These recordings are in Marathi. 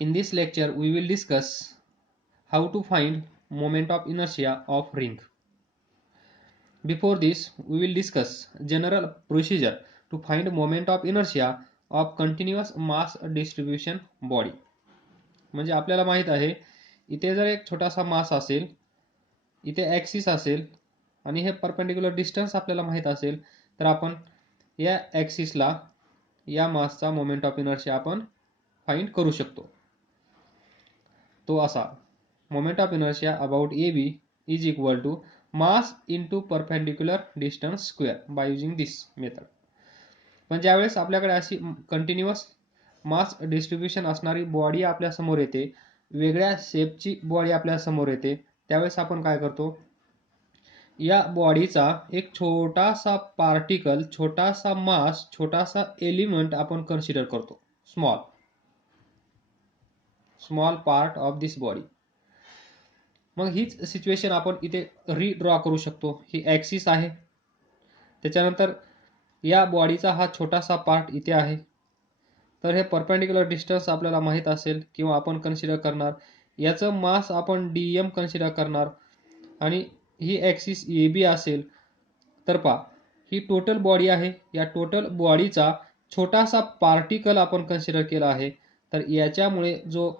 In this lecture, we will discuss how to find moment of inertia of ring. Before this, we will discuss general procedure to find moment of inertia of continuous mass distribution body. म्हणजे आपल्याला माहित आहे, इथे जर एक छोटासा मास असेल, इथे ॲक्सिस असेल आणि हे परपेंडिक्युलर डिस्टन्स आपल्याला माहित असेल, तर आपण या ॲक्सिसला या मासचा मोमेंट ऑफ इनर्शिया आपण फाइंड करू शकतो. तो असा moment of inertia about A B is equal to mass into perpendicular distance square by using this method. पण ज्यावेळेस आपल्याकडे अशी कंटिन्युअस मास डिस्ट्रीब्युशन असणारी बॉडी आपल्या समोर येते, वेगळ्या शेपची बॉडी आपल्या समोर येते, त्यावेळेस आपण काय करतो, या बॉडीचा एक छोटासा पार्टिकल, छोटासा मास, छोटासा एलिमेंट आपण कन्सिडर करतो, small part of this body. मग हीच सिच्युएशन आपण इथे रीड्रॉ करू शकतो. ही ॲक्सिस आहे, त्याच्यानंतर या बॉडीचा हा छोटासा पार्ट इथे आहे. तर हे परपेंडिक्युलर डिस्टन्स आपल्याला माहीत असेल किंवा आपण कन्सिडर करणार, याचं मास आपण dm कन्सिडर करणार आणि ही ॲक्सिस ए बी असेल. तर पहा, ही टोटल बॉडी आहे, या टोटल बॉडीचा छोटासा पार्टिकल आपण कन्सिडर केला आहे. तर याच्यामुळे जो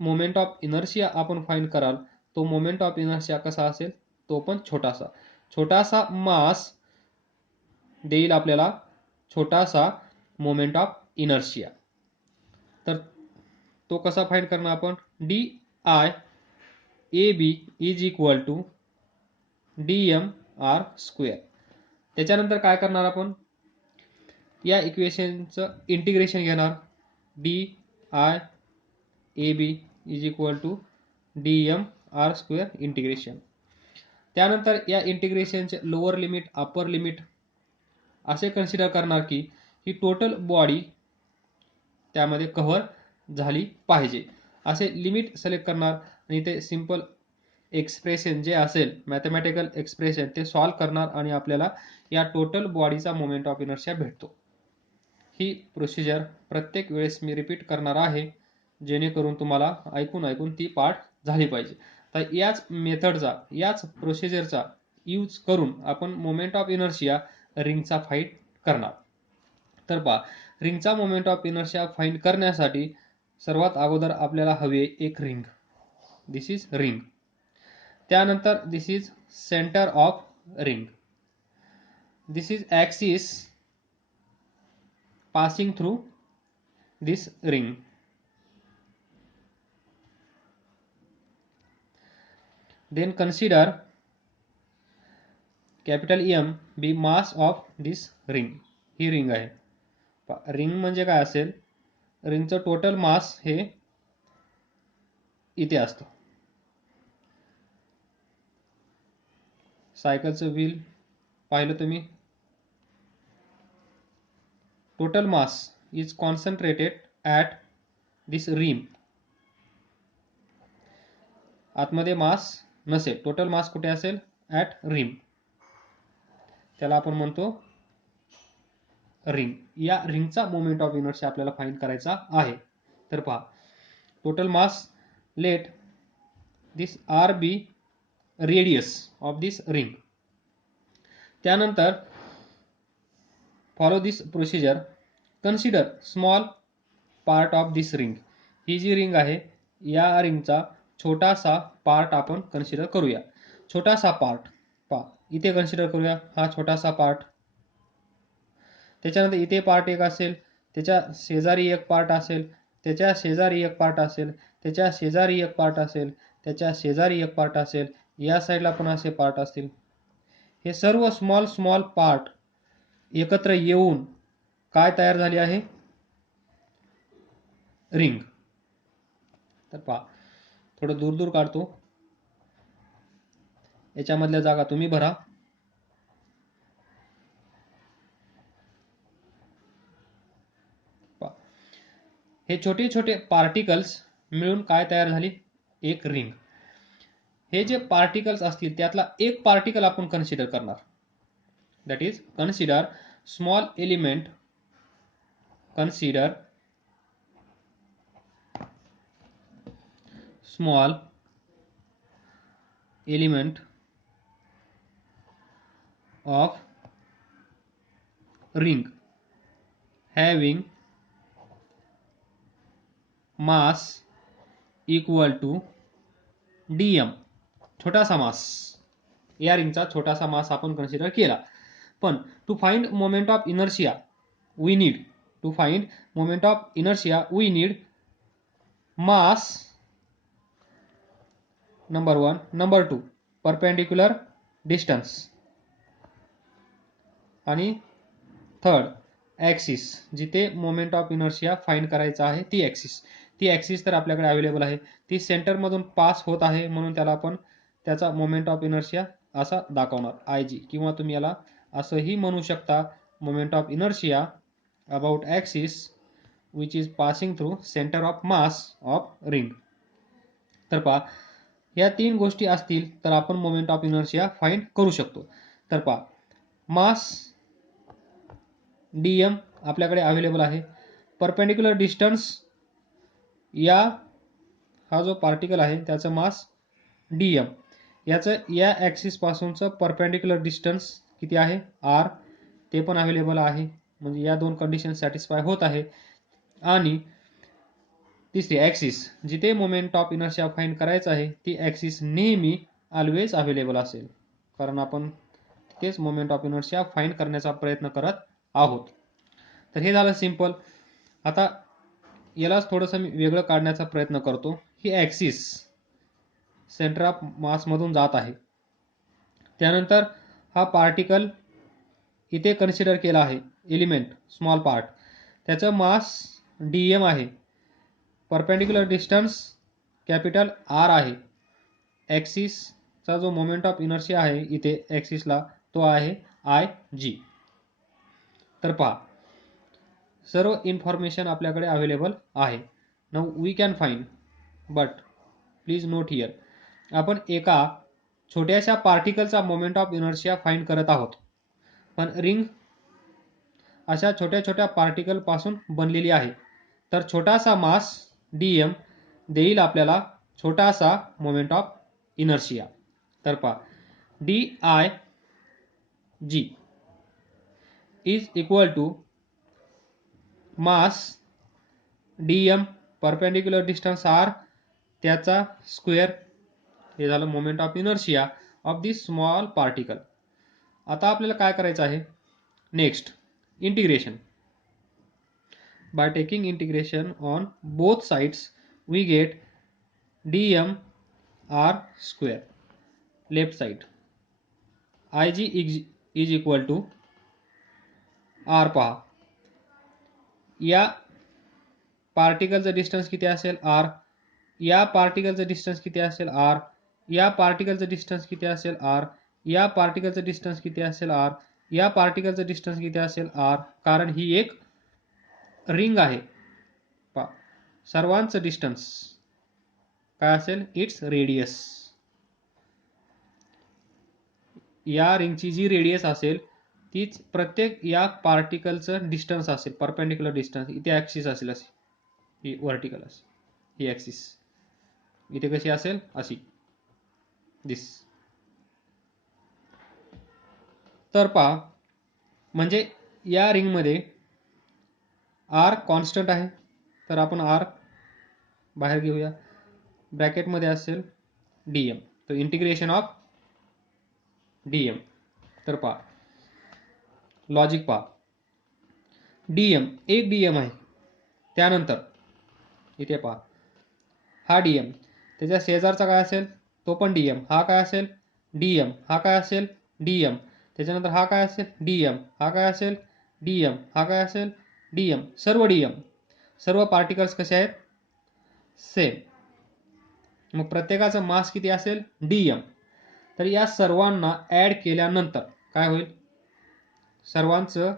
मोमेंट ऑफ इनर्शिया आपण फाइंड कराल, तो मोमेंट ऑफ इनर्शिया कसा असेल, तो पण छोटासा मास देईल आपल्याला छोटासा मोमेंट ऑफ इनर्शिया. तर तो कसा फाइंड करणार आपण, D I A B is equal to dm r square. त्याच्यानंतर काय करणार आपण, या इक्वेशनचं इंटिग्रेशन घेणार, D I A B is equal to dm r square integration. त्यानंतर या इंटिग्रेशनचे लोअर लिमिट, अप्पर लिमिट असे कन्सिडर करणार की ही टोटल बॉडी त्यामध्ये कव्हर झाली पाहिजे, असे लिमिट सिलेक्ट करणार आणि ते सिंपल एक्सप्रेशन जे असेल, मॅथमॅटिकल एक्सप्रेशन, ते सॉल्व करणार आणि आपल्याला या टोटल बॉडीचा मोमेंट ऑफ इनर्शिया भेटतो. ही प्रोसिजर प्रत्येक वेळेस मी रिपीट करणार आहे, जेणेकरून तुम्हाला ऐकून ती पाठ झाली पाहिजे. तर याच मेथडचा, याच प्रोसिजरचा यूज करून आपण मोमेंट ऑफ इनर्शिया रिंगचा फाइंड करणार. तर पहा, रिंगचा मोमेंट ऑफ इनर्शिया फाइंड करण्यासाठी सर्वात अगोदर आपल्याला हवे एक रिंग. This is ring. त्यानंतर this is centre of ring. This is axis passing through this ring. Then consider capital M be mass of this ring. ही रिंग आहे. रिंग म्हणजे काय असेल, रिंगचं टोटल मास हे इथे असतं. सायकलचं व्हील पाहिलं तुम्ही, total mass is concentrated at this rim. आतमध्ये मास नसेल, टोटल मास कुठे असेल, ॲट रिम. त्याला आपण म्हणतो रिंग. या रिंगचा मोमेंट ऑफ इनर्शिया आपल्याला फाइंड करायचा आहे. तर पहा, total mass, let this R be radius of this ring. त्यानंतर follow this procedure, consider small part of this ring. ही जी रिंग आहे, या रिंगचा छोटासा पार्ट आपण कन्सिडर करूया. छोटासा पार्ट पहा, इथे कन्सिडर करूया हा छोटासा पार्ट. त्याच्यानंतर इथे पार्ट एक असेल, त्याच्या शेजारी एक पार्ट असेल, त्याच्या शेजारी एक पार्ट असेल, त्याच्या शेजारी एक पार्ट असेल, त्याच्या शेजारी एक पार्ट असेल, या साईडला पण असे पार्ट असतील. हे सर्व स्मॉल पार्ट एकत्र येऊन काय तयार झाले आहे, रिंग. तर पहा, थोडं दूर काढतो, याच्यामधल्या जागा तुम्ही भरा. हे छोटे छोटे पार्टिकल्स मिळून काय तयार झाली, एक रिंग. हे जे पार्टिकल्स असतील त्यातला एक पार्टिकल आपण कन्सिडर करणार. That is consider small element, consider small element of ring having mass equal to dm. छोटासा मास, या रिंगचा छोटासा मास आपण कन्सिडर केला. पण to find moment of inertia we need mass number 1, number 2 perpendicular distance, आणि थर्ड ॲक्सिस, जिथे मोमेंट ऑफ इनर्शिया फाइंड करायचा आहे ती ॲक्सिस तर आपल्याकडे अवेलेबल आहे. ती सेंटरमधून पास होत आहे, म्हणून त्याला आपण त्याचा मोमेंट ऑफ इनर्शिया असा दाखवणार IG, किंवा तुम्ही याला असंही म्हणू शकता, moment of inertia about axis which is passing through centre of mass of ring. तर पहा, या 3 गोष्टी असतील तर आपण मोमेंट ऑफ इनर्शिया फाइंड करू शकतो. तर पहा, मास dm आपल्याकडे अवेलेबल आहे. परपेंडिक्युलर डिस्टन्स, हा जो पार्टिकल आहे त्याचं मास dm, याचं या ॲक्सिस पासूनचं परपेंडिक्युलर डिस्टन्स किती आहे r, ते पण अवेलेबल आहे. म्हणजे या 2 कंडिशन सॅटिस्फाय होत आहे. आणि तिसरी ॲक्सिस, जिथे मोमेंट ऑफ इनर्शिया फाइंड करायचं आहे ती ॲक्सिस नेहमी ऑलवेज अवेलेबल असेल, कारण आपण तेच मोमेंट ऑफ इनर्शिया फाइंड करण्याचा प्रयत्न करत आहोत. तर हे झालं सिंपल. आता यालाच थोडंसं मी वेगळं काढण्याचा प्रयत्न करतो. ही ॲक्सिस सेंटर ऑफ मासमधून जात आहे. त्यानंतर हा पार्टिकल इथे कन्सिडर केला आहे, एलिमेंट स्मॉल पार्ट, त्याचं मास dm आहे. परपेंडिक्युलर डिस्टन्स कॅपिटल R आहे. ॲक्सिसचा जो मोमेंट ऑफ इनर्शिया आहे इथे ॲक्सिसला, तो आहे IG. तर पहा, सर्व इन्फॉर्मेशन आपल्याकडे अवेलेबल आहे. Now we can find, but please note here, आपण एका छोट्याशा पार्टिकलचा मोमेंट ऑफ इनर्शिया फाइंड करत आहोत. पण रिंग अशा छोट्या छोट्या पार्टिकल पासून बनलेली आहे. तर छोटासा मास dm देईल आपल्याला छोटासा मोमेंट ऑफ इनर्शिया. तर पहा, dig is equal to mass dm perpendicular distance r त्याचा स्क्वेअर, हे झालं moment of inertia of this small particle. आता आपल्याला काय करायचं आहे, next integration. By taking integration on both sides we get dm r square. Left side Ig is equal to r. पहा, या पार्टिकलचं डिस्टन्स किती असेल r, या पार्टिकलचं डिस्टन्स किती असेल r, या पार्टिकलचं डिस्टन्स किती असेल r, या पार्टिकलचं डिस्टन्स किती असेल r, या पार्टिकलचं डिस्टन्स किती असेल r, कारण ही एक रिंग आहे. पहा, सर्वांचं डिस्टन्स काय असेल, इट्स रेडियस. या रिंगची जी रेडियस असेल तीच प्रत्येक या पार्टिकलचं डिस्टन्स असेल, परपेंडिक्युलर डिस्टन्स. इथे ॲक्सिस असेल अशी, ही व्हर्टिकल असेल, ही ॲक्सिस इथे कशी असेल, अशी दिस. तर पहा, म्हणजे या रिंगमध्ये r कॉन्स्टंट आहे, तर आपण r बाहेर घेऊया, ब्रॅकेटमध्ये असेल dm, तर इंटिग्रेशन ऑफ dm. तर पहा, लॉजिक पहा, dm एक dm आहे. त्यानंतर इथे पहा, हा dm, त्याच्या शेजारचा काय असेल, तो पण dm, हा काय असेल dm, हा काय असेल dm, त्याच्यानंतर हा काय असेल dm, हा काय असेल dm, हा काय असेल dm, सर्व dm. सर्व पार्टिकल्स कसे आहेत, सेम. मग प्रत्येकाचं मास किती असेल dm. तर या सर्वांना ॲड केल्यानंतर काय होईल, सर्वांचं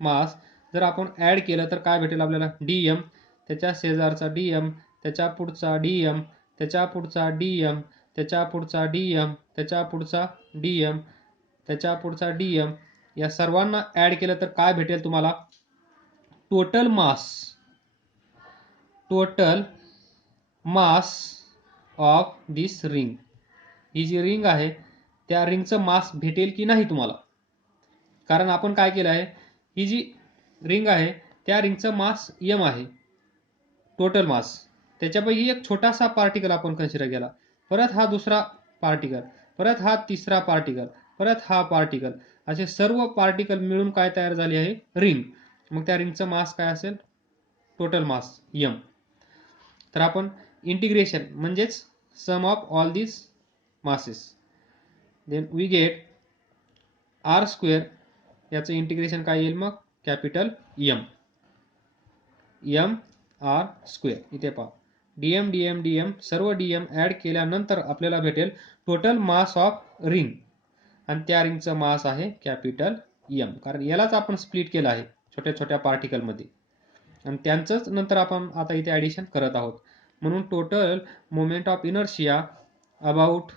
मास जर आपण ॲड केलं तर काय भेटेल आपल्याला, dm, त्याच्या शेजारचा dm, त्याच्या पुढचा dm, त्याच्या पुढचा dm, त्याच्या पुढचा dm, त्याच्या पुढचा dm, त्याच्या पुढचा dm. या सर्वांना ॲड केलं तर काय भेटेल तुम्हाला, total mass of this ring. ही जी रिंग आहे त्या रिंगचं मास भेटेल की नाही तुम्हाला. कारण आपण काय केलं आहे, ही जी रिंग आहे त्या रिंगचं मास m आहे, टोटल मास. त्याच्यापैकी एक छोटासा पार्टिकल आपण कन्सिडर केला, परत हा दुसरा पार्टिकल, परत हा तिसरा पार्टिकल, परत हा पार्टिकल, असे सर्व पार्टिकल मिळून काय तयार झाली आहे, रिंग. मग त्या रिंगचं मास काय असेल, टोटल मास m. तर आपण इंटिग्रेशन म्हणजेच sum of all this masses, then we get R square. याचं इंटिग्रेशन काय येईल मग, कॅपिटल m आर स्क्वेअर. इथे पहा dm dm dm, सर्व dm ऍड केल्यानंतर आपल्याला भेटेल टोटल मास ऑफ रिंग, आणि त्या रिंगचं मास आहे कॅपिटल m. कारण यालाच आपण स्प्लिट केलं आहे छोट्या छोट्या पार्टिकलमध्ये, आणि त्यांचंच नंतर आपण आता इथे ॲडिशन करत आहोत. म्हणून total moment of inertia about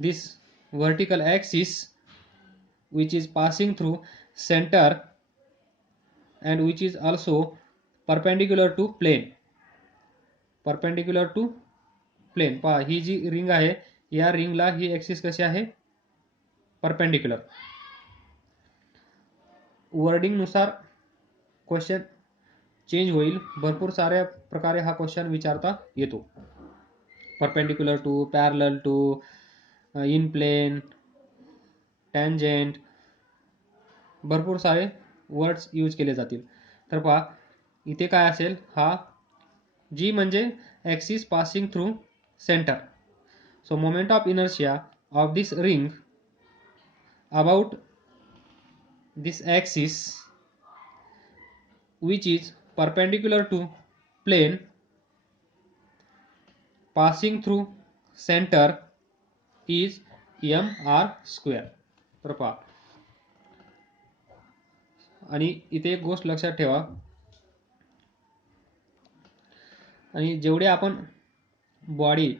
this vertical axis which is passing through center and which is also perpendicular to plane. perpendicular to plane. पहा ही जी रिंग आहे या रिंगला ही ॲक्सिस कशी आहे, परपेंडिक्युलर. वर्डिंग नुसार क्वेश्चन चेंज होईल, भरपूर साऱ्या प्रकारे हा क्वेश्चन विचारता येतो. Perpendicular to, parallel to, in plane, tangent, भरपूर सारे वर्ड्स यूज केले जातील. तर पहा इथे काय असेल, हा जी म्हणजे axis passing through centre. So moment of inertia of this ring about this axis which is perpendicular to plane passing through center is mr square. तर पहा, आणि इथे एक गोष्ट लक्षात ठेवा, आणि जेवढे आपण बॉडी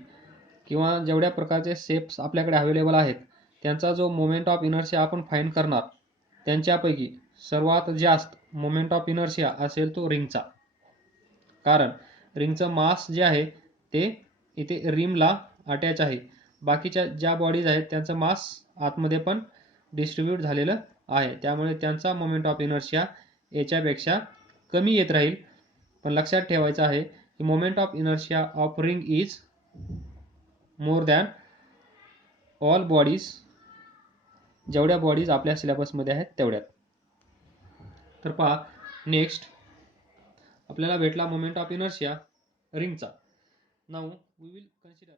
किंवा जेवढ्या प्रकारचे शेप्स आपल्याकडे अवेलेबल आहेत त्यांचा जो मोमेंट ऑफ इनर्शिया आपण फाइंड करणार, त्यांच्यापैकी सर्वात जास्त मोमेंट ऑफ इनर्शिया असेल तो रिंगचा. कारण रिंगचं मास जे आहे ते इथे रिमला अटॅच आहे. बाकीच्या ज्या बॉडीज आहेत त्यांचं मास आतमध्ये पण डिस्ट्रीब्यूट झालेलं आहे, त्यामुळे त्यांचा मोमेंट ऑफ इनर्शिया याच्यापेक्षा कमी येत राहील. पण लक्षात ठेवायचं आहे की moment of inertia of ring is more than all bodies, जेवढ्या बॉडीज आपल्या सिलेबसमध्ये आहेत तेवढ्यात. तर पहा नेक्स्ट आपल्याला भेटला मोमेंट ऑफ इनर्शिया रिंगचा. Now we will consider